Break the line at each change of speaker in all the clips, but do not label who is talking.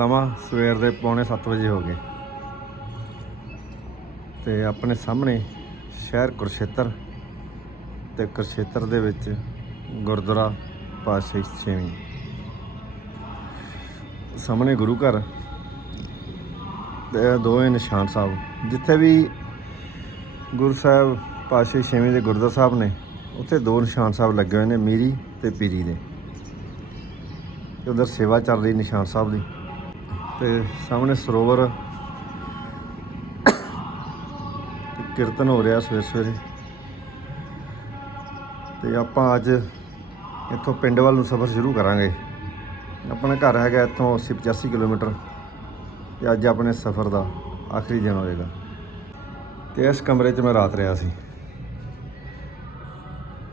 ਸਮਾਂ ਸਵੇਰ ਦੇ ਪੌਣੇ 7 ਵਜੇ ਹੋ ਗਏ। ਤੇ ਆਪਣੇ ਸਾਹਮਣੇ ਸ਼ਹਿਰ ਕੁਰਸ਼ੇਤਰ ਤੇ ਕੁਰਸ਼ੇਤਰ ਦੇ ਵਿੱਚ ਗੁਰਦੁਆਰਾ ਪਾਤਸ਼ਾਹੀ ਛੇਵੀਂ। ਸਾਹਮਣੇ ਗੁਰੂ ਘਰ ਤੇ ਦੋਵੇਂ ਨਿਸ਼ਾਨ ਸਾਹਿਬ। ਜਿੱਥੇ ਵੀ ਗੁਰੂ ਸਾਹਿਬ ਪਾਤਸ਼ਾਹੀ ਛੇਵੀਂ ਦੇ ਗੁਰਦੁਆਰਾ ਸਾਹਿਬ ਨੇ, ਉੱਥੇ ਦੋ ਨਿਸ਼ਾਨ ਸਾਹਿਬ ਲੱਗੇ ਹੋਏ ਨੇ, ਮੀਰੀ ਤੇ ਪੀਰੀ ਦੇ। ਤੇ ਉਧਰ ਸੇਵਾ ਚੱਲ ਰਹੀ ਨਿਸ਼ਾਨ ਸਾਹਿਬ ਦੀ। ਤੇ ਸਾਹਮਣੇ ਸਰੋਵਰ ਤੇ ਕੀਰਤਨ ਹੋ ਰਿਹਾ ਸਵੇਰੇ ਸਵੇਰੇ। ਤੇ ਆਪਾਂ ਅੱਜ ਇੱਥੋਂ ਪਿੰਡ ਵੱਲ ਨੂੰ ਸਫ਼ਰ ਸ਼ੁਰੂ ਕਰਾਂਗੇ। ਆਪਣਾ ਘਰ ਹੈਗਾ ਇੱਥੋਂ 80 85 ਕਿਲੋਮੀਟਰ। ਤੇ ਅੱਜ ਆਪਣੇ ਸਫ਼ਰ ਦਾ ਆਖਰੀ ਦਿਨ ਹੋਏਗਾ। ਤੇ ਇਸ ਕਮਰੇ 'ਚ ਮੈਂ ਰਾਤ ਰਿਹਾ ਸੀ।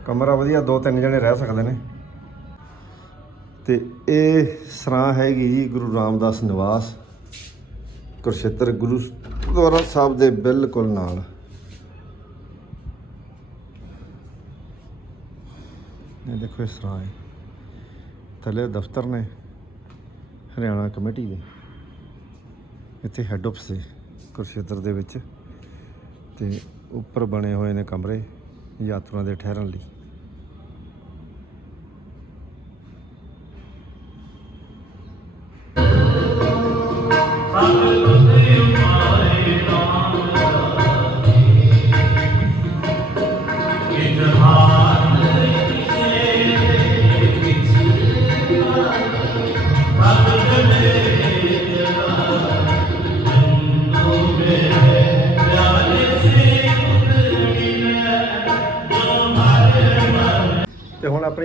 ਕਮਰਾ ਵਧੀਆ, ਦੋ ਤਿੰਨ ਜਣੇ ਰਹਿ ਸਕਦੇ ਨੇ। ਤੇ ਇਹ ਸਰਾਂ ਹੈਗੀ ਜੀ ਗੁਰੂ ਰਾਮਦਾਸ ਨਿਵਾਸ, ਕੁਰਸ਼ੇਤਰ ਗੁਰੂ ਗੁਰਦੁਆਰਾ ਸਾਹਿਬ ਦੇ ਬਿਲਕੁਲ ਨਾਲ। ਇਹ ਦੇਖੋ ਇਸ ਸਰਾਂ ਹੈ। ਥੱਲੇ ਦਫ਼ਤਰ ਨੇ, ਹਰਿਆਣਾ ਕਮੇਟੀ ਦੇ। ਇੱਥੇ ਹੈੱਡ ਆਫਿਸ ਹੈ ਕੁਰਸ਼ੇਤਰ ਦੇ ਵਿੱਚ ਤੇ ਉੱਪਰ ਬਣੇ ਹੋਏ ਨੇ ਕਮਰੇ ਯਾਤਰੂਆਂ ਦੇ ਠਹਿਰਨ ਲਈ।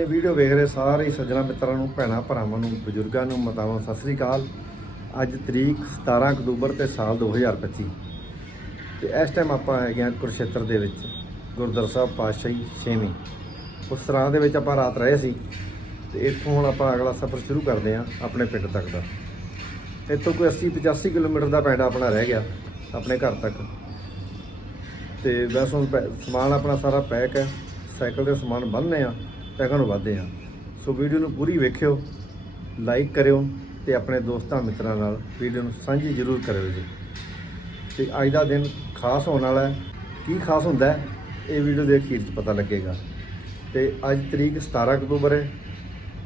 ਤੇ ਵੀਡੀਓ ਵੇਖ ਰਹੇ ਸਾਰੇ ਹੀ ਸੱਜਣਾ ਮਿੱਤਰਾਂ ਨੂੰ, ਭੈਣਾਂ ਭਰਾਵਾਂ ਨੂੰ, ਬਜ਼ੁਰਗਾਂ ਨੂੰ, ਮਾਤਾਵਾਂ, ਸਤਿ ਸ੍ਰੀ ਅਕਾਲ। ਅੱਜ ਤਰੀਕ 17 ਅਕਤੂਬਰ ਤੇ ਸਾਲ 2025 ਤੇ ਇਸ ਟਾਈਮ ਆਪਾਂ ਹੈਗੇ ਹਾਂ ਕੁਰਸ਼ੇਤਰ ਦੇ ਵਿੱਚ, ਗੁਰਦੁਆਰਾ ਸਾਹਿਬ ਪਾਤਸ਼ਾਹੀ ਛੇਵੀਂ। ਉਸ ਸਰਾਂ ਦੇ ਵਿੱਚ ਆਪਾਂ ਰਾਤ ਰਹੇ ਸੀ, ਤੇ ਇੱਥੋਂ ਹੁਣ ਆਪਾਂ ਅਗਲਾ ਸਫ਼ਰ ਸ਼ੁਰੂ ਕਰਦੇ ਹਾਂ ਆਪਣੇ ਪਿੰਡ ਤੱਕ ਦਾ। ਇੱਥੋਂ ਕੋਈ 80 85 ਕਿਲੋਮੀਟਰ ਦਾ ਪਿੰਡ ਆਪਣਾ ਰਹਿ ਗਿਆ, ਆਪਣੇ ਘਰ ਤੱਕ। ਤੇ ਵੈਸੇ ਹੁਣ ਪੈ- ਸਮਾਨ ਆਪਣਾ ਸਾਰਾ ਪੈਕ ਹੈ, ਸਾਈਕਲ ਤੇ ਸਮਾਨ ਬੰਨ੍ਹਨੇ ਆ ਪੈਕਾਂ ਨੂੰ ਵੱਧਦੇ ਆ ਸੋ ਵੀਡੀਓ ਨੂੰ ਪੂਰੀ ਵੇਖਿਓ ਲਾਈਕ ਕਰਿਓ ਤੇ ਆਪਣੇ ਦੋਸਤਾਂ ਮਿੱਤਰਾਂ ਨਾਲ ਵੀਡੀਓ ਨੂੰ ਸਾਂਝੀ ਜ਼ਰੂਰ ਕਰਿਓ ਜੀ। ਤੇ ਅੱਜ ਦਾ ਦਿਨ ਖਾਸ ਹੋਣ ਵਾਲਾ ਹੈ। ਕੀ ਖਾਸ ਹੁੰਦਾ ਹੈ, ਇਹ ਵੀਡੀਓ ਦੇ ਅਖੀਰ 'ਚ ਪਤਾ ਲੱਗੇਗਾ। ਤੇ ਅੱਜ ਤਰੀਕ 17 ਅਕਤੂਬਰ ਹੈ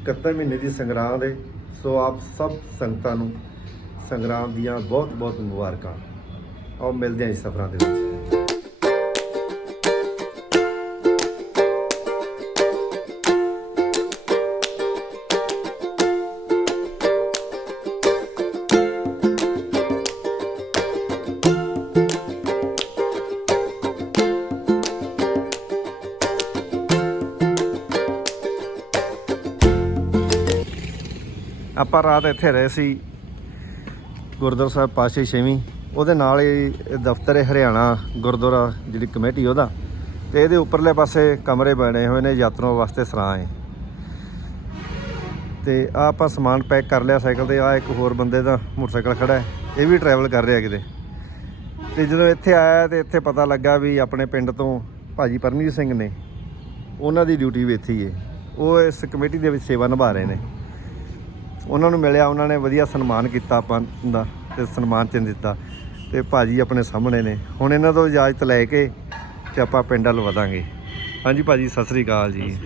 31 ਮਹੀਨੇ ਦੀ ਸੰਗਰਾਂਦ ਹੈ। ਸੋ ਆਪ ਸਭ ਸੰਗਤਾਂ ਨੂੰ ਸੰਗਰਾਂਦ ਦੀਆਂ ਬਹੁਤ ਬਹੁਤ ਮੁਬਾਰਕਾਂ। ਆਓ ਮਿਲਦੇ ਹਾਂ ਇਸ ਸਫ਼ਰਾਂ ਦੇ ਵਿੱਚ। ਆਪਾਂ ਰਾਤ ਇੱਥੇ ਰਹੇ ਸੀ ਗੁਰਦੁਆਰਾ ਸਾਹਿਬ ਪਾਸੇ ਛੇਵੀਂ। ਉਹਦੇ ਨਾਲ ਹੀ ਦਫ਼ਤਰ ਹੈ ਹਰਿਆਣਾ ਗੁਰਦੁਆਰਾ ਜਿਹੜੀ ਕਮੇਟੀ ਉਹਦਾ। ਤੇ ਇਹਦੇ ਉੱਪਰਲੇ ਪਾਸੇ ਕਮਰੇ ਬਣੇ ਹੋਏ ਨੇ ਯਾਤਰੂਆਂ ਵਾਸਤੇ ਸਰਾਂ ਹੈ ਤੇ ਆ ਆਪਾਂ ਸਮਾਨ ਪੈਕ ਕਰ ਲਿਆ ਸਾਈਕਲ ਤੇ ਆ ਇੱਕ ਹੋਰ ਬੰਦੇ ਦਾ ਮੋਟਰਸਾਈਕਲ ਖੜਾ ਹੈ। ਇਹ ਵੀ ਟਰੈਵਲ ਕਰ ਰਿਹਾ ਕਿਤੇ। ਤੇ ਜਦੋਂ ਇੱਥੇ ਆਇਆ ਤੇ ਇੱਥੇ ਪਤਾ ਲੱਗਾ ਵੀ ਆਪਣੇ ਪਿੰਡ ਤੋਂ ਭਾਜੀ ਪਰਮਜੀਤ ਸਿੰਘ ਨੇ, ਉਹਨਾਂ ਦੀ ਡਿਊਟੀ ਵੀ ਇੱਥੇ ਹੀ ਹੈ ਉਹ ਇਸ ਕਮੇਟੀ ਦੇ ਵਿੱਚ ਸੇਵਾ ਨਿਭਾ ਰਹੇ ਨੇ। ਉਹਨਾਂ ਨੂੰ ਮਿਲਿਆ ਉਹਨਾਂ ਨੇ ਵਧੀਆ ਸਨਮਾਨ ਕੀਤਾ ਆਪਾਂ ਦਾ ਤੇ ਸਨਮਾਨ ਚਿੰਨ ਦਿੱਤਾ ਤੇ ਭਾਜੀ ਆਪਣੇ ਸਾਹਮਣੇ ਨੇ। ਹੁਣ ਇਹਨਾਂ ਤੋਂ ਇਜਾਜ਼ਤ ਲੈ ਕੇ ਤੇ ਆਪਾਂ ਪਿੰਡ ਵੱਲ ਵਧਾਂਗੇ। ਹਾਂਜੀ ਭਾਜੀ ਸਤਿ ਸ੍ਰੀ ਅਕਾਲ ਜੀ।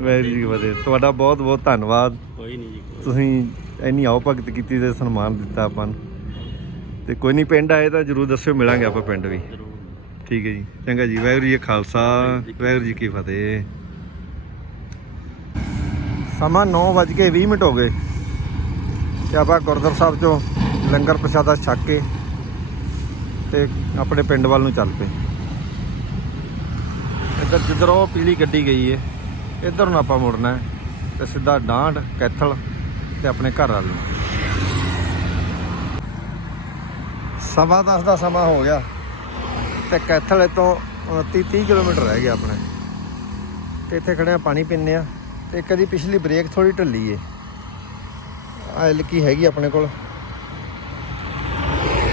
ਵੈਰੀ ਜੀ ਵਧੇ ਤੁਹਾਡਾ ਬਹੁਤ ਬਹੁਤ ਧੰਨਵਾਦ।
ਕੋਈ ਨਹੀਂ ਜੀ ਕੋਈ
ਤੁਸੀਂ ਇੰਨੀ ਆਓ ਭਗਤ ਕੀਤੀ ਤੇ ਸਨਮਾਨ ਦਿੱਤਾ ਆਪਾਂ ਨੂੰ। ਤੇ ਕੋਈ ਨਹੀਂ ਪਿੰਡ ਆਏ ਤਾਂ ਜਰੂਰ ਦੱਸਿਓ ਮਿਲਾਂਗੇ ਆਪਾਂ ਪਿੰਡ ਵੀ। ਠੀਕ ਹੈ ਜੀ। ਚੰਗਾ ਜੀ ਵਾਹਿਗੁਰੂ ਜੀ ਖਾਲਸਾ ਵਾਹਿਗੁਰੂ ਜੀ ਕੀ ਫਤਿਹ। ਸਮਾਂ 9:20 ਮਿੰਟ ਹੋ ਗਏ ਤੇ ਆਪਾਂ ਗੁਰਦੁਆਰਾ ਸਾਹਿਬ ਚੋਂ ਲੰਗਰ ਪ੍ਰਸ਼ਾਦਾ ਛੱਕ ਕੇ ਤੇ ਆਪਣੇ ਪਿੰਡ ਵੱਲ ਨੂੰ ਚੱਲ ਪਏ। ਇੱਧਰ ਜਿੱਧਰ ਉਹ ਪੀਲੀ ਗੱਡੀ ਗਈ ਏ, ਇੱਧਰ ਨੂੰ ਆਪਾਂ ਮੁੜਨਾ ਹੈ ਤੇ ਸਿੱਧਾ ਡਾਂਡ, ਕੈਥਲ ਤੇ ਆਪਣੇ ਘਰ ਵੱਲ ਨੂੰ। ਸਵਾ ਦਸ ਦਾ ਸਮਾਂ ਹੋ ਗਿਆ ਤੇ ਕੈਥਲ ਤੋਂ 30 30 ਕਿਲੋਮੀਟਰ ਰਹਿ ਗਿਆ ਆਪਣੇ। ਤੇ ਇੱਥੇ ਖੜੇ ਆ ਪਾਣੀ ਪੀਂਦੇ ਆ ਤੇ ਇੱਕ ਦੀ ਪਿਛਲੀ ਬ੍ਰੇਕ ਥੋੜੀ ਢੱਲੀ ਏ। ਆ ਕੀ ਹੈਗੀ ਆਪਣੇ ਕੋਲ।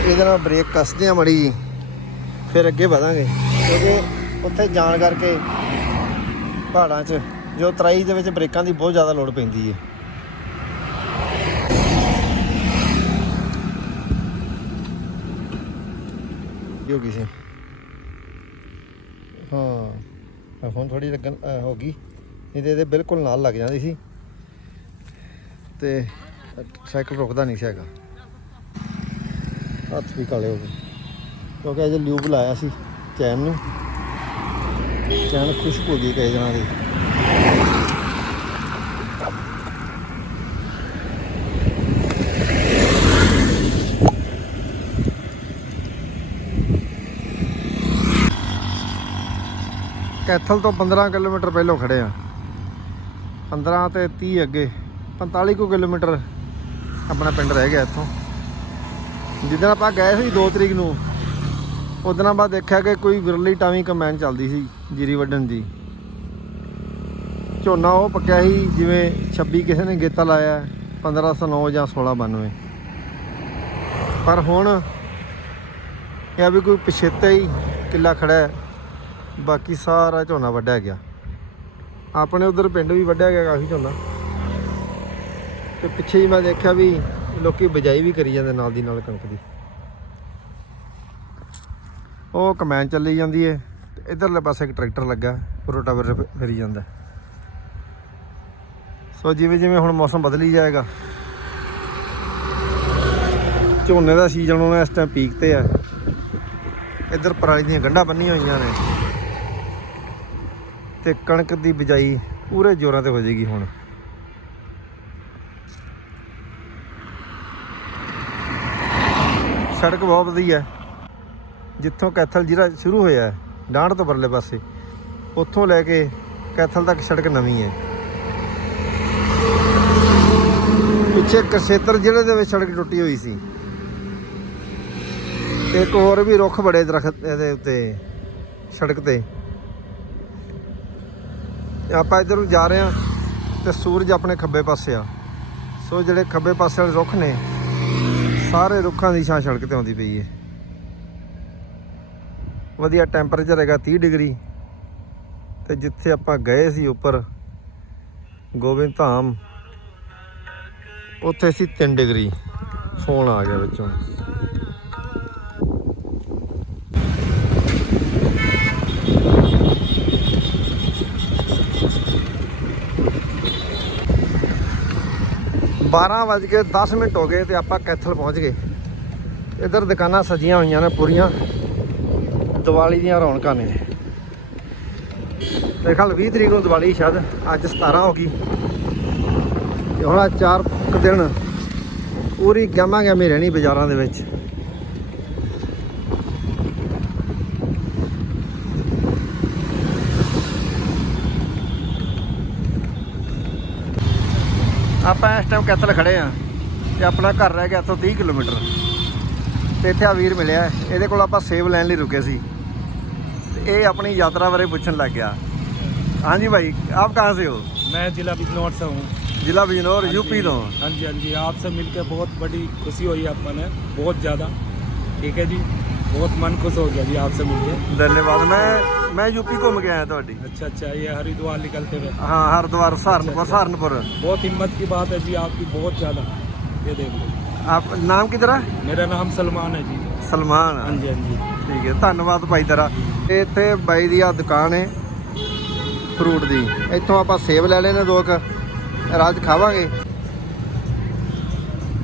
ਇਹਦੇ ਨਾਲ ਬ੍ਰੇਕ ਕੱਸਦੇ ਆ ਮੜੀ ਫਿਰ ਅੱਗੇ ਵਧਾਂਗੇ। ਕਿਉਂਕਿ ਉੱਥੇ ਜਾਣ ਕਰਕੇ ਪਹਾੜਾਂ 'ਚ ਜੋ ਤਰਾਈ ਦੇ ਵਿੱਚ ਬ੍ਰੇਕਾਂ ਦੀ ਬਹੁਤ ਜ਼ਿਆਦਾ ਲੋੜ ਪੈਂਦੀ ਏ। ਹੋ ਗਈ ਸੀ? ਹਾਂ, ਹੁਣ ਥੋੜੀ ਲੱਗਣ ਹੋ ਗਈ। ਨਹੀਂ ਤੇ ਇਹਦੇ ਬਿਲਕੁਲ ਨਾਲ ਲੱਗ ਜਾਂਦੀ ਸੀ। ਤੇ ਸਾਈਕਲ ਰੁਕਦਾ ਨਹੀਂ ਸੀ ਹੈਗਾ। ਹੱਥ ਵੀ ਕਾਲੇ ਹੋ ਗਏ। ਕਿਉਂਕਿ ਅਜੇ ਲਿਊਬ ਲਾਇਆ ਸੀ ਚੈਨ ਨੂੰ। ਚੈਨ ਖੁਸ਼ਕ ਹੋ ਗਈ ਕਈ ਦਿਨਾਂ ਦੀ। ਕੈਥਲ ਤੋਂ 15 ਕਿਲੋਮੀਟਰ ਪਹਿਲਾਂ ਖੜੇ ਆ। 15 ਤੇ 30 ਅੱਗੇ 45 ਕੁ ਕਿਲੋਮੀਟਰ ਆਪਣਾ ਪਿੰਡ ਰਹਿ ਗਿਆ ਇੱਥੋਂ। ਜਿੱਦਣ ਆਪਾਂ ਗਏ ਸੀ 2 ਤਰੀਕ ਨੂੰ, ਉਦੋਂ ਬਾਅਦ ਦੇਖਿਆ ਕਿ ਕੋਈ ਵਿਰਲੀ ਟਾਵੀਂ ਕਮੈਨ ਚੱਲਦੀ ਸੀ ਜੀਰੀ ਵੱਢਣ ਦੀ। ਝੋਨਾ ਉਹ ਪੱਕਿਆ ਸੀ ਜਿਵੇਂ 26 ਕਿਸੇ ਨੇ ਗੇਤਾ ਲਾਇਆ 1509 ਜਾਂ 1692 ਪਰ ਹੁਣ ਇਹ ਵੀ ਕੋਈ ਪਿਛੇਤੇ ਹੀ ਕਿੱਲਾ ਖੜਾ ਬਾਕੀ ਸਾਰਾ ਝੋਨਾ ਵੱਢਿਆ ਗਿਆ। ਆਪਣੇ ਉਧਰ ਪਿੰਡ ਵੀ ਵੱਢਿਆ ਗਿਆ ਕਾਫੀ ਝੋਨਾ। ਤੇ ਪਿੱਛੇ ਹੀ ਮੈਂ ਦੇਖਿਆ ਵੀ ਲੋਕੀ ਬਜਾਈ ਵੀ ਕਰੀ ਜਾਂਦੇ ਨਾਲ ਦੀ ਨਾਲ ਕਣਕ ਦੀ। ਉਹ ਕਮੈਨ ਚੱਲੀ ਜਾਂਦੀ ਏ, ਤੇ ਇਧਰਲੇ ਪਾਸੇ ਇੱਕ ਟਰੈਕਟਰ ਲੱਗਾ ਰੋਟਾਵੇਟਰ ਫ- ਫਿਰੀ ਜਾਂਦਾ। ਸੋ ਜਿਵੇਂ ਜਿਵੇਂ ਹੁਣ ਮੌਸਮ ਬਦਲੀ ਜਾਏਗਾ, ਝੋਨੇ ਦਾ ਸੀਜ਼ਨ ਹੁਣ ਇਸ ਟਾਈਮ ਪੀਕ ਤੇ ਆ। ਇੱਧਰ ਪਰਾਲੀ ਦੀਆਂ ਗੰਢਾਂ ਬੰਨੀਆਂ ਹੋਈਆਂ ਨੇ। ਤੇ ਕਣਕ ਦੀ ਬਿਜਾਈ ਪੂਰੇ ਜ਼ੋਰਾਂ ਤੇ ਹੋ ਜਾਏਗੀ ਹੁਣ। ਸੜਕ ਬਹੁਤ ਵਧੀਆ ਜਿੱਥੋਂ ਕੈਥਲ ਜਿਹੜਾ ਸ਼ੁਰੂ ਹੋਇਆ ਹੈ ਡਾਂਢ ਤੋਂ ਪਰਲੇ ਪਾਸੇ, ਉੱਥੋਂ ਲੈ ਕੇ ਕੈਥਲ ਤੱਕ ਸੜਕ ਨਵੀਂ ਹੈ। ਪਿੱਛੇ ਕਸੇਤਰ ਜ਼ਿਲ੍ਹੇ ਦੇ ਵਿੱਚ ਸੜਕ ਟੁੱਟੀ ਹੋਈ ਸੀ। ਇੱਕ ਹੋਰ ਵੀ ਰੁੱਖ ਬੜੇ ਦਰਖਤ ਇਹਦੇ ਉੱਤੇ, ਸੜਕ ਤੇ। ਆਪਾਂ ਇੱਧਰ ਨੂੰ ਜਾ ਰਹੇ ਹਾਂ ਤੇ ਸੂਰਜ ਆਪਣੇ ਖੱਬੇ ਪਾਸੇ ਆ। ਸੋ ਜਿਹੜੇ ਖੱਬੇ ਪਾਸੇ ਵਾਲੇ ਰੁੱਖ ਨੇ, ਸਾਰੇ ਰੁੱਖਾਂ ਦੀ ਛਾਂ ਸੜਕ ਤੇ ਆਉਂਦੀ ਪਈ ਹੈ ਵਧੀਆ ਟੈਂਪਰੇਚਰ ਹੈਗਾ 30 ਡਿਗਰੀ। ਤੇ ਜਿੱਥੇ ਆਪਾਂ ਗਏ ਸੀ ਉੱਪਰ, ਗੋਬਿੰਦ ਧਾਮ, ਉੱਥੇ ਸੀ 3 ਡਿਗਰੀ। ਫੋਨ ਆ ਗਿਆ ਵਿੱਚੋਂ। ਬਾਰਾਂ ਵੱਜ ਕੇ 10 ਮਿੰਟ ਹੋ ਗਏ ਤੇ ਆਪਾਂ ਕੈਥਲ ਪਹੁੰਚ ਗਏ। ਇੱਧਰ ਦੁਕਾਨਾਂ ਸਜੀਆਂ ਹੋਈਆਂ ਨੇ ਪੂਰੀਆਂ। ਦੀਵਾਲੀ ਦੀਆਂ ਰੌਣਕਾਂ ਨੇ। ਤੇ ਕੱਲ 20 ਤਰੀਕ ਨੂੰ ਦੀਵਾਲੀ ਸ਼ਾਇਦ ਅੱਜ 17 ਹੋ ਗਈ। ਤੇ ਹੁਣ ਆਹ ਚਾਰ ਕੁ ਦਿਨ ਪੂਰੀ ਗਾਮਾ ਗਾਮੀ ਰਹਿਣੀ ਬਾਜ਼ਾਰਾਂ ਦੇ ਵਿੱਚ। ਆਪਾਂ ਇਸ ਟਾਈਮ ਕੈਥਲ ਖੜੇ ਆ ਤੇ ਆਪਣਾ ਘਰ ਰਹਿ ਗਿਆ ਇੱਥੋਂ 30 ਕਿਲੋਮੀਟਰ ਤੇ ਇੱਥੇ ਆ ਵੀਰ ਮਿਲਿਆ ਇਹਦੇ ਕੋਲ ਆਪਾਂ ਸੇਬ ਲੈਣ ਲਈ ਰੁਕੇ ਸੀ ਤੇ ਇਹ ਆਪਣੀ ਯਾਤਰਾ ਬਾਰੇ ਪੁੱਛਣ ਲੱਗ ਗਿਆ ਹਾਂਜੀ ਭਾਈ ਆਪ ਕਹਾਂ ਸੇ ਹੋ
मैं जिला बिजनौर से हूँ
ਜ਼ਿਲ੍ਹਾ ਬਿਜਨੌਰ
हाँ
यूपी
जी,
ਤੋਂ
हाँ जी हाँ जी आपसे मिलकर बहुत बड़ी खुशी हुई अपन है बहुत ज़्यादा ठीक है जी बहुत मन खुश हो गया जी आपसे मिलकर
ਧੰਨਵਾਦ ਮੈਂ ਮੈਂ ਯੂਪੀ ਘੁੰਮ ਕੇ ਆਇਆ ਤੁਹਾਡੀ
अच्छा अच्छा ये हरिद्वार निकलते हुए
ਹਾਂ ਹਰਿਦੁਆਰ ਸਹਾਰਨਪੁਰ ਸਹਾਰਨਪੁਰ
बहुत हिम्मत की बात है जी आपकी बहुत ज़्यादा ये देख लो
ਆਪ ਨਾਮ ਕਿਧਰ ਹੈ
मेरा नाम सलमान है जी
ਸਲਮਾਨ
हाँ जी हाँ जी
ਠੀਕ ਹੈ ਧੰਨਵਾਦ ਭਾਈ ਤੇਰਾ ਤੇ ਇੱਥੇ ਬਾਈ ਦੀ ਆ ਦੁਕਾਨ ਹੈ ਫਰੂਟ ਦੀ ਇੱਥੋਂ ਆਪਾਂ ਸੇਬ ਲੈ ਲੈਣੇ ਦੋ ਕੁ ਰਾਤ ਖਾਵਾਂਗੇ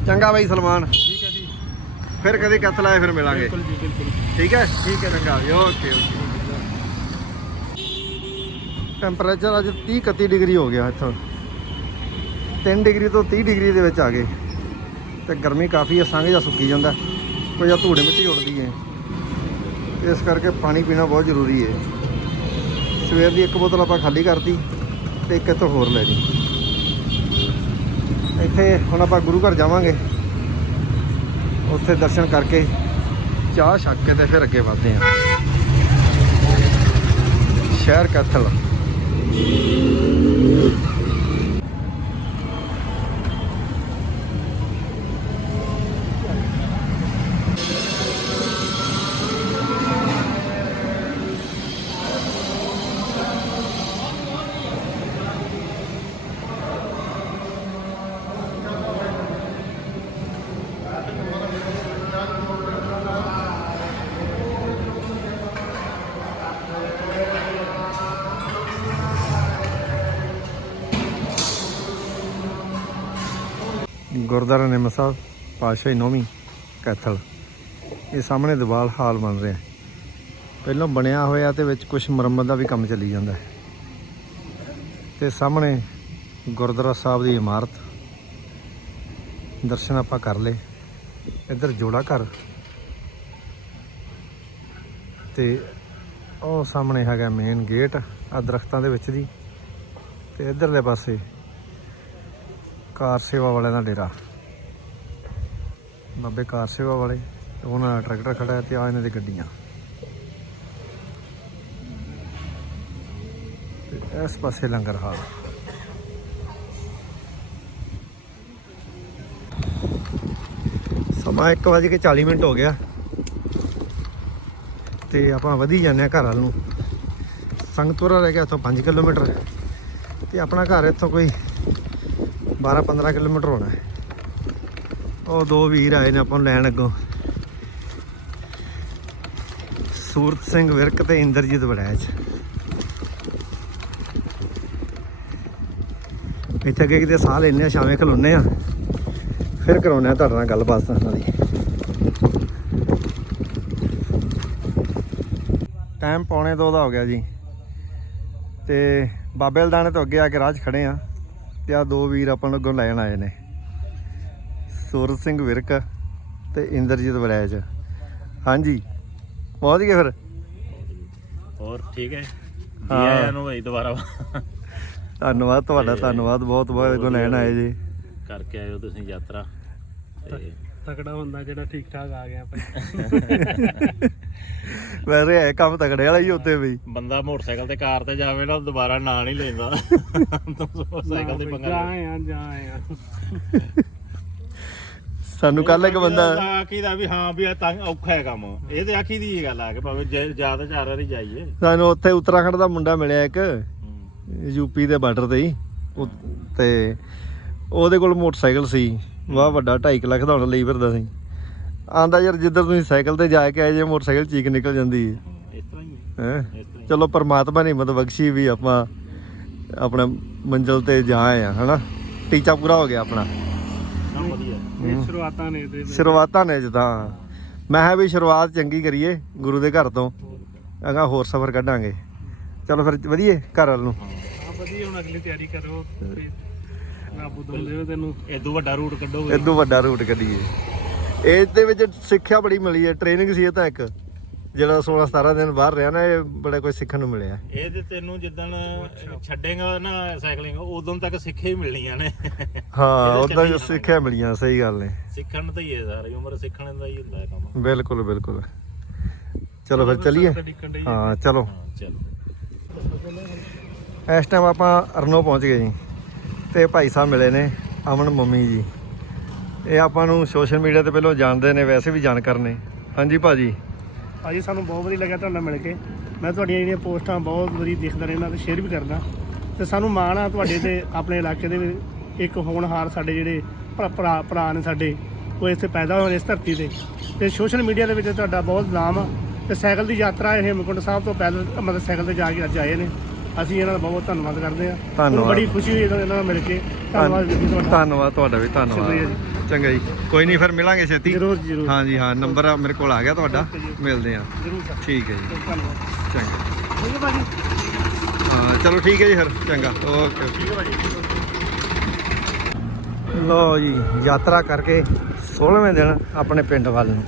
ਚੰਗਾ ਬਾਈ ਸਲਮਾਨ
ठीक है जी
ਫਿਰ ਕਦੇ ਕੱਤ ਲਾਏ ਫਿਰ ਮਿਲਾਂਗੇ
बिल्कुल जी बिल्कुल
ਠੀਕ ਹੈ ਠੀਕ ਹੈ ਚੰਗਾ ਜੀ ਓਕੇ ਓਕੇ ਟੈਂਪਰੇਚਰ ਅੱਜ 30 31 ਡਿਗਰੀ ਹੋ ਗਿਆ ਇੱਥੋਂ। 3 ਡਿਗਰੀ ਤੋਂ 30 ਡਿਗਰੀ ਦੇ ਵਿੱਚ ਆ ਗਏ। ਤੇ ਗਰਮੀ ਕਾਫੀ ਹੈ ਸੰਘ ਜਾਂ ਸੁੱਕੀ ਜਾਂਦਾ। ਕੋਈ ਜਾਂ ਧੂੜੇ ਮਿੱਟੀ ਉੱਡਦੀ ਹੈ ਇਸ ਕਰਕੇ ਪਾਣੀ ਪੀਣਾ ਬਹੁਤ ਜ਼ਰੂਰੀ ਹੈ ਸਵੇਰ ਦੀ ਇੱਕ ਬੋਤਲ ਆਪਾਂ ਖਾਲੀ ਕਰਤੀ ਤੇ ਇੱਕ ਇੱਥੋਂ ਹੋਰ ਲੈ ਲਈ। ਇੱਥੇ ਹੁਣ ਆਪਾਂ ਗੁਰੂ ਘਰ ਜਾਵਾਂਗੇ। ਉੱਥੇ ਦਰਸ਼ਨ ਕਰਕੇ ਚਾਹ ਛੱਕ ਕੇ ਤੇ ਫਿਰ ਅੱਗੇ ਵਧਦੇ ਹਾਂ ਸ਼ਹਿਰ ਕੈਥਲ। Música ਗੁਰਦੁਆਰਾ ਨਿੰਮ ਸਾਹਿਬ, ਪਾਤਸ਼ਾਹੀ ਨੌਵੀਂ ਕੈਥਲ। ਇਹ ਸਾਹਮਣੇ ਦੀਵਾਲ ਹਾਲ ਬਣ ਰਿਹਾ ਪਹਿਲਾਂ ਬਣਿਆ ਹੋਇਆ ਤੇ ਵਿੱਚ ਕੁਝ ਮੁਰੰਮਤ ਦਾ ਵੀ ਕੰਮ ਚੱਲੀ ਜਾਂਦਾ ਹੈ। ਤੇ ਸਾਹਮਣੇ ਗੁਰਦੁਆਰਾ ਸਾਹਿਬ ਦੀ ਇਮਾਰਤ। ਦਰਸ਼ਨ ਆਪਾਂ ਕਰ ਲਏ। ਇੱਧਰ ਜੋੜਾ ਘਰ। ਤੇ ਉਹ ਸਾਹਮਣੇ ਹੈਗਾ ਮੇਨ ਗੇਟ ਆ ਦਰਖਤਾਂ ਦੇ ਵਿੱਚ ਦੀ। ਤੇ ਇਧਰਲੇ ਪਾਸੇ ਕਾਰ ਸੇਵਾ ਵਾਲਿਆਂ ਦਾ ਡੇਰਾ। ਬਾਬੇ ਕਾਰ ਸੇਵਾ ਵਾਲੇ, ਉਹਨਾਂ ਦਾ ਟਰੈਕਟਰ ਖੜਾ ਹੈ ਤੇ ਆ ਇਹਨਾਂ ਦੀ ਗੱਡੀਆਂ। ਤੇ ਇਸ ਪਾਸੇ ਲੰਗਰ ਹਾਲ। ਸਮਾਂ 1:40 ਮਿੰਟ ਹੋ ਗਿਆ। ਤੇ ਆਪਾਂ ਵਧੀ ਜਾਂਦੇ ਆ ਘਰ ਵੱਲ ਨੂੰ। ਸੰਗਤਪੁਰਾ ਰਹਿ ਗਿਆ ਇੱਥੋਂ 5 ਕਿਲੋਮੀਟਰ। ਤੇ ਆਪਣਾ ਘਰ ਇੱਥੋਂ ਕੋਈ 12-15 ਕਿਲੋਮੀਟਰ ਹੋਣਾ ਹੈ। ਉਹ ਦੋ ਵੀਰ ਆਏ ਨੇ ਆਪਾਂ ਨੂੰ ਲੈਣ ਅੱਗੋਂ। ਸੂਰਤ ਸਿੰਘ ਵਿਰਕ ਤੇ ਇੰਦਰਜੀਤ ਵੜੈਚ। ਇੱਥੇ ਅੱਗੇ ਕਿਤੇ ਸਾਹ ਲੈਣੇ ਆ ਸ਼ਾਮੇ ਖਲੋਨੇ ਆ ਫਿਰ ਕਰਾਉਨੇ ਆ ਤੁਹਾਡੇ ਨਾਲ ਗੱਲਬਾਤ ਉਹਨਾਂ ਦੀ ਟਾਈਮ ਪੌਣੇ ਦੋ ਦਾ ਹੋ ਗਿਆ ਜੀ। ਤੇ ਬਾਬੇ ਲਦਾਣੇ ਤੋਂ ਅੱਗੇ ਆ ਕੇ ਰਾਹ 'ਚ ਖੜੇ ਆ ਤੇ ਆ ਦੋ ਵੀਰ ਆਪਾਂ ਨੂੰ ਅੱਗੋਂ ਲੈਣ ਆਏ ਨੇ। ਸੂਰਜ ਸਿੰਘ ਵਿਰਕ ਤੇ ਇੰਦਰਜੀਤ ਵੜੈਚ ਹਾਂਜੀ ਪਹੁੰਚ ਗਏ ਫਿਰ?
ਹੋਰ ਠੀਕ ਹੈ? ਜੀ। ਆਇਆਂ ਨੂੰ ਭਾਈ ਦੁਬਾਰਾ।
ਧੰਨਵਾਦ ਤੁਹਾਡਾ ਧੰਨਵਾਦ ਬਹੁਤ ਬਹੁਤ ਅੱਗੋਂ ਲੈਣ ਆਏ ਜੀ।
ਕਰਕੇ ਆਇਓ ਤੁਸੀਂ ਯਾਤਰਾ। ਤੇ
ਤਕੜਾ ਹੁੰਦਾ ਜਿਹੜਾ ਠੀਕ ਠਾਕ ਆ ਗਿਆ ਭਾਈ
ਵੈਸੇ ਹੈ ਕੰਮ ਤਗੜੇ ਵਾਲਾ ਹੀ ਉੱਤੇ ਵੀ।
ਬੰਦਾ ਮੋਟਰਸਾਈਕਲ ਤੇ ਕਾਰ ਤੇ ਜਾਵੇ ਨਾ ਦੁਬਾਰਾ ਨਾਂ ਨਹੀਂ ਲੈਂਦਾ। ਮੋਟਰਸਾਈਕਲ ਤੇ ਪੰਗਾ
ਜਾ ਜਾ ਆ
ਸਾਨੂੰ ਕੱਲ ਇੱਕ ਬੰਦਾ
ਆਖੀ ਦਾ ਵੀ ਹਾਂ ਵੀ ਇਹ ਤਾਂ ਔਖਾ ਹੈ ਕੰਮ। ਇਹ ਤੇ ਆਖੀ ਦੀ ਗੱਲ ਆ ਕਿ ਭਾਵੇਂ ਜ਼ਿਆਦਾ ਚਾਰ ਵਾਰੀ ਜਾਈਏ।
ਸਾਨੂੰ ਉੱਥੇ ਉੱਤਰਾਖੰਡ ਦਾ ਮੁੰਡਾ ਮਿਲਿਆ ਇੱਕ। ਯੂਪੀ ਦੇ ਬਾਰਡਰ ਤੇ ਹੀ। ਤੇ ਉਹਦੇ ਕੋਲ ਮੋਟਰਸਾਈਕਲ ਸੀ। ਵਾਹ ਵੱਡਾ 2.5 ਲੱਖ ਦਾ ਹੁਣ ਲਈ ਫਿਰਦਾ ਸੀ। ਆਂਦਾ ਯਾਰ ਜਿੱਧਰ ਤੁਸੀਂ ਸਾਈਕਲ ਤੇ ਜਾ ਕੇ ਆਏ ਜੇ ਮੋਟਰਸਾਈਕਲ ਚੀਕ ਨਿਕਲ ਜਾਂਦੀ ਹੈ।
ਇਸ ਤਰ੍ਹਾਂ ਹੀ
ਹੈਂ।
ਹੈ, ਹੀ
ਚਲੋ ਪਰਮਾਤਮਾ ਨੇ ਹਿੰਮਤ ਬਖਸ਼ੀ ਵੀ ਆਪਾਂ ਆਪਣਾ ਮੰਜ਼ਲ ਤੇ ਜਾ ਆਏ ਆ ਹਨਾ? ਟੀਚਾ ਪੂਰਾ ਹੋ ਗਿਆ ਆਪਣਾ।
ਸਭ ਵਧੀਆ।
ਇਹ ਸ਼ੁਰੂਆਤਾਂ ਨੇ ਇਹਦੇ
ਸ਼ੁਰੂਆਤਾਂ ਨੇ ਜਦਾਂ ਮੈਂ ਕਿਹਾ ਵੀ ਸ਼ੁਰੂਆਤ ਚੰਗੀ ਕਰੀਏ ਗੁਰੂ ਦੇ ਘਰ ਤੋਂ। ਅਗਾ ਹੋਰ ਸਫ਼ਰ ਕੱਢਾਂਗੇ। ਚਲੋ ਫਿਰ ਵਧੀਏ ਘਰ ਵੱਲ ਨੂੰ।
ਆ ਵਧੀਆ। ਹੁਣ ਅਗਲੀ ਤਿਆਰੀ ਕਰੋ। ਤੇ ਰੱਬ ਤੋਂ ਦੇਵੇ ਤੈਨੂੰ।
ਇਦੋਂ ਵੱਡਾ ਰੂਟ ਕੱਢੋਗੇ।
ਇਦੋਂ ਵੱਡਾ ਰੂਟ ਕੱਢੀਏ। ਇਸ ਦੇ ਵਿੱਚ ਸਿੱਖਿਆ ਬੜੀ ਮਿਲੀ ਹੈ ਟ੍ਰੇਨਿੰਗ ਸੀ ਇਹ ਤਾਂ ਇੱਕ। ਜਿਹੜਾ 16 17 ਦਿਨ ਬਾਹਰ ਰਿਹਾ ਨਾ ਇਹ ਬੜਾ ਕੁਝ ਸਿੱਖਣ ਨੂੰ ਮਿਲਿਆ।
ਇਹ ਤੇ ਤੈਨੂੰ ਜਿੱਦਣ ਛੱਡੇਗਾ ਨਾ ਸਾਈਕਲਿੰਗ ਉਦੋਂ ਤੱਕ ਸਿੱਖੇ ਹੀ ਮਿਲਣੀਆਂ ਨੇ।
ਹਾਂ ਉਦਾਂ ਜੋ ਸਿੱਖਿਆ ਮਿਲੀਆਂ ਸਹੀ ਗੱਲ ਨੇ।
ਸਿੱਖਣ ਤਾਂ ਹੀ ਹੈ ਸਾਰੀ ਉਮਰ ਸਿੱਖਣ ਦਾ ਹੀ ਹੁੰਦਾ ਹੈ ਕੰਮ।
ਬਿਲਕੁਲ ਬਿਲਕੁਲ। ਚਲੋ ਫਿਰ ਚੱਲੀਏ। ਹਾਂ। ਚਲੋ।
ਹਾਂ ਚਲੋ।
ਇਸ ਟਾਈਮ ਆਪਾਂ ਅਰਨੋ ਪਹੁੰਚ ਗਏ ਜੀ। ਤੇ ਭਾਈ ਸਾਹਿਬ ਮਿਲੇ ਨੇ ਅਮਨ ਮੰਮੀ ਜੀ। ਇਹ ਆਪਾਂ ਨੂੰ ਸੋਸ਼ਲ ਮੀਡੀਆ ਤੇ ਪਹਿਲਾਂ ਜਾਣਦੇ ਨੇ ਵੈਸੇ ਵੀ ਜਾਣਕਾਰ ਨੇ। ਹਾਂਜੀ ਭਾਜੀ।
ਭਾਜੀ ਸਾਨੂੰ ਬਹੁਤ ਵਧੀਆ ਲੱਗਿਆ ਤੁਹਾਡੇ ਨਾਲ ਮਿਲ ਕੇ। ਮੈਂ ਤੁਹਾਡੀਆਂ ਜਿਹੜੀਆਂ ਪੋਸਟਾਂ ਬਹੁਤ ਵਧੀਆ ਦੇਖਦਾ ਰਹਿਣਾ ਤੇ ਸ਼ੇਅਰ ਵੀ ਕਰਦਾ। ਤੇ ਸਾਨੂੰ ਮਾਣ ਆ ਤੁਹਾਡੇ ਤੇ ਆਪਣੇ ਇਲਾਕੇ ਦੇ ਇੱਕ ਹੋਣਹਾਰ ਸਾਡੇ ਜਿਹੜੇ ਭਰਾ- ਭਰਾ ਨੇ ਸਾਡੇ ਉਹ ਇੱਥੇ ਪੈਦਾ ਹੋਏ ਇਸ ਧਰਤੀ ਤੇ। ਤੇ ਸੋਸ਼ਲ ਮੀਡੀਆ ਦੇ ਵਿੱਚ ਤੁਹਾਡਾ ਬਹੁਤ ਨਾਮ ਆ। ਤੇ ਸਾਈਕਲ ਦੀ ਯਾਤਰਾ ਇਹ ਹੇਮਕੁੰਟ ਸਾਹਿਬ ਤੋਂ ਪੈਦਲ ਮਤਲਬ ਸਾਈਕਲ ਤੇ ਜਾ ਕੇ ਅੱਜ ਆਏ ਨੇ। ਅਸੀਂ ਇਹਨਾਂ ਦਾ ਬਹੁਤ ਧੰਨਵਾਦ ਕਰਦੇ ਹਾਂ।
ਧੰਨਵਾਦ।
ਬੜੀ ਖੁਸ਼ੀ ਹੋਈ ਇਹਨਾਂ ਨਾਲ ਮਿਲ ਕੇ। ਧੰਨਵਾਦ ਜੀ ਤੁਹਾਡਾ।
ਧੰਨਵਾਦ ਤੁਹਾਡਾ ਵੀ ਧੰਨਵਾਦ। ਚੰਗਾ ਜੀ। ਕੋਈ ਨਹੀਂ ਫਿਰ ਮਿਲਾਂਗੇ ਛੇਤੀ।
ਜ਼ਰੂਰ ਜ਼ਰੂਰ।
ਹਾਂਜੀ ਹਾਂ ਨੰਬਰ ਮੇਰੇ ਕੋਲ ਆ ਗਿਆ ਤੁਹਾਡਾ।
ਜੀ।
ਮਿਲਦੇ ਆ
ਜ਼ਰੂਰ ਸਰ।
ਠੀਕ ਹੈ ਜੀ।
ਧੰਨਵਾਦ।
ਚੰਗਾ।
ਠੀਕ ਹੈ ਭਾਜੀ।
ਹਾਂ ਚਲੋ ਠੀਕ ਹੈ ਜੀ ਫਿਰ। ਚੰਗਾ। ਓਕੇ
ਠੀਕ ਹੈ ਭਾਜੀ।
ਲੋ ਜੀ ਯਾਤਰਾ ਕਰਕੇ 16ਵੇਂ ਦਿਨ ਆਪਣੇ ਪਿੰਡ ਵੱਲ ਨੂੰ।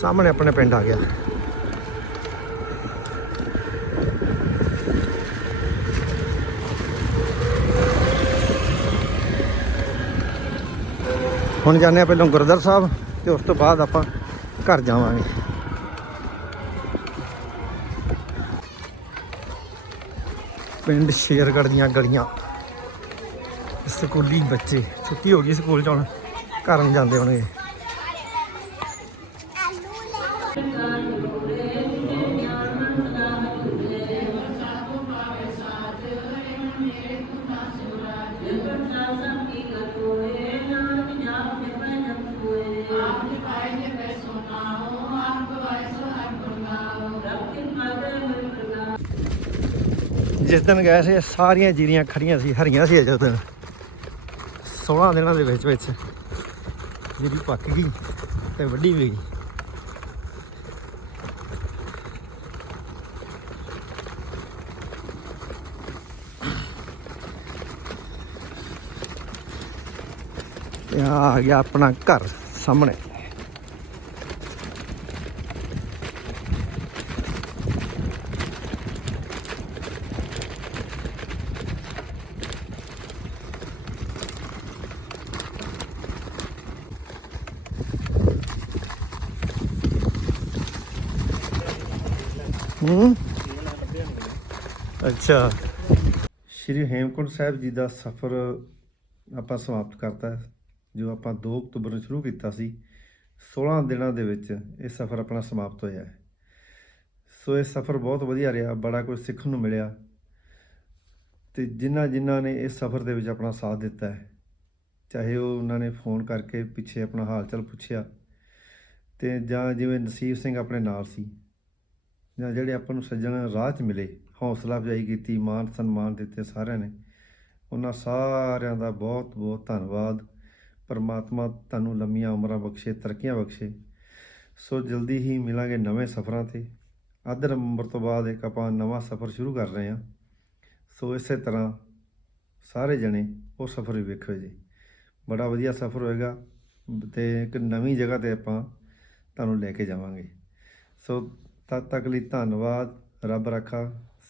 ਸਾਹਮਣੇ ਆਪਣੇ ਪਿੰਡ ਆ ਗਿਆ। ਹੁਣ ਜਾਂਦੇ ਆ ਪਹਿਲਾਂ ਗੁਰਦੁਆਰਾ ਸਾਹਿਬ ਤੇ ਉਸ ਤੋਂ ਬਾਅਦ ਆਪਾਂ ਘਰ ਜਾਵਾਂਗੇ। ਪਿੰਡ ਸ਼ੇਰਗੜ੍ਹ ਦੀਆਂ ਗਲੀਆਂ। ਸਕੂਲੀ ਬੱਚੇ, ਛੁੱਟੀ ਹੋ ਗਈ ਸਕੂਲ ਚ ਹੁਣ, ਘਰ ਨੂੰ ਜਾਂਦੇ ਹੋਣਗੇ। ਜਿਸ ਦਿਨ ਗਏ ਸੀ, ਸਾਰੀਆਂ ਜੀਰੀਆਂ ਖੜੀਆਂ ਸੀ, ਹਰੀਆਂ ਸੀ ਅਜੇ ਦਿਨ। 16 ਦਿਨਾਂ ਦੇ ਵਿੱਚ ਵਿੱਚ ਜਿਹੜੀ ਪੱਕ ਗਈ ਤੇ ਵੱਡੀ ਵੀ ਗਈ। ਆ ਗਿਆ ਆਪਣਾ ਘਰ ਸਾਹਮਣੇ ਹੂੰ ਅੱਛਾ। ਸ਼੍ਰੀ ਹੇਮਕੁੰਟ ਸਾਹਿਬ ਜੀ ਦਾ ਸਫ਼ਰ ਆਪਾਂ ਸਮਾਪਤ ਕਰਤਾ ਜੋ ਆਪਾਂ 2 ਅਕਤੂਬਰ ਨੂੰ ਸ਼ੁਰੂ ਕੀਤਾ ਸੀ। 16 ਦਿਨਾਂ ਦੇ ਵਿੱਚ ਇਹ ਸਫ਼ਰ ਆਪਣਾ ਸਮਾਪਤ ਹੋਇਆ ਹੈ। ਸੋ ਇਹ ਸਫ਼ਰ ਬਹੁਤ ਵਧੀਆ ਰਿਹਾ, ਬੜਾ ਕੁਝ ਸਿੱਖਣ ਨੂੰ ਮਿਲਿਆ। ਤੇ ਜਿਨ੍ਹਾਂ ਜਿਨ੍ਹਾਂ ਨੇ ਇਸ ਸਫ਼ਰ ਦੇ ਵਿੱਚ ਆਪਣਾ ਸਾਥ ਦਿੱਤਾ ਹੈ, ਚਾਹੇ ਉਹ ਉਹਨਾਂ ਨੇ ਫੋਨ ਕਰਕੇ ਪਿੱਛੇ ਆਪਣਾ ਹਾਲ ਚਾਲ ਪੁੱਛਿਆ, ਤੇ ਜਾਂ ਜਿਵੇਂ ਨਸੀਬ ਸਿੰਘ ਆਪਣੇ ਨਾਲ ਸੀ, ਜਾਂ ਜਿਹੜੇ ਆਪਾਂ ਨੂੰ ਸੱਜਣ ਰਾਹ 'ਚ ਮਿਲੇ ਹੌਸਲਾ ਅਫਜ਼ਾਈ ਕੀਤੀ ਮਾਨ ਸਨਮਾਨ ਦਿੱਤੇ ਸਾਰਿਆਂ ਨੇ। ਉਹਨਾਂ ਸਾਰਿਆਂ ਦਾ ਬਹੁਤ ਬਹੁਤ ਧੰਨਵਾਦ। ਪਰਮਾਤਮਾ ਤੁਹਾਨੂੰ ਲੰਮੀਆਂ ਉਮਰਾਂ ਬਖਸ਼ੇ, ਤਰੱਕੀਆਂ ਬਖਸ਼ੇ। ਸੋ ਜਲਦੀ ਹੀ ਮਿਲਾਂਗੇ ਨਵੇਂ ਸਫ਼ਰਾਂ ਤੇ। ਅੱਧ ਨਵੰਬਰ ਤੋਂ ਬਾਅਦ ਇੱਕ ਆਪਾਂ ਨਵਾਂ ਸਫ਼ਰ ਸ਼ੁਰੂ ਕਰ ਰਹੇ ਹਾਂ। ਸੋ ਇਸੇ ਤਰ੍ਹਾਂ ਸਾਰੇ ਜਣੇ ਉਹ ਸਫ਼ਰ ਵੀ ਵੇਖੋ ਜੀ। ਬੜਾ ਵਧੀਆ ਸਫ਼ਰ ਹੋਏਗਾ ਤੇ ਇੱਕ ਨਵੀਂ ਜਗ੍ਹਾ ਤੇ ਆਪਾਂ ਤੁਹਾਨੂੰ ਲੈ ਕੇ ਜਾਵਾਂਗੇ। ਸੋ ਤਦ ਤੱਕ ਲਈ ਧੰਨਵਾਦ। ਰੱਬ ਰੱਖਾ।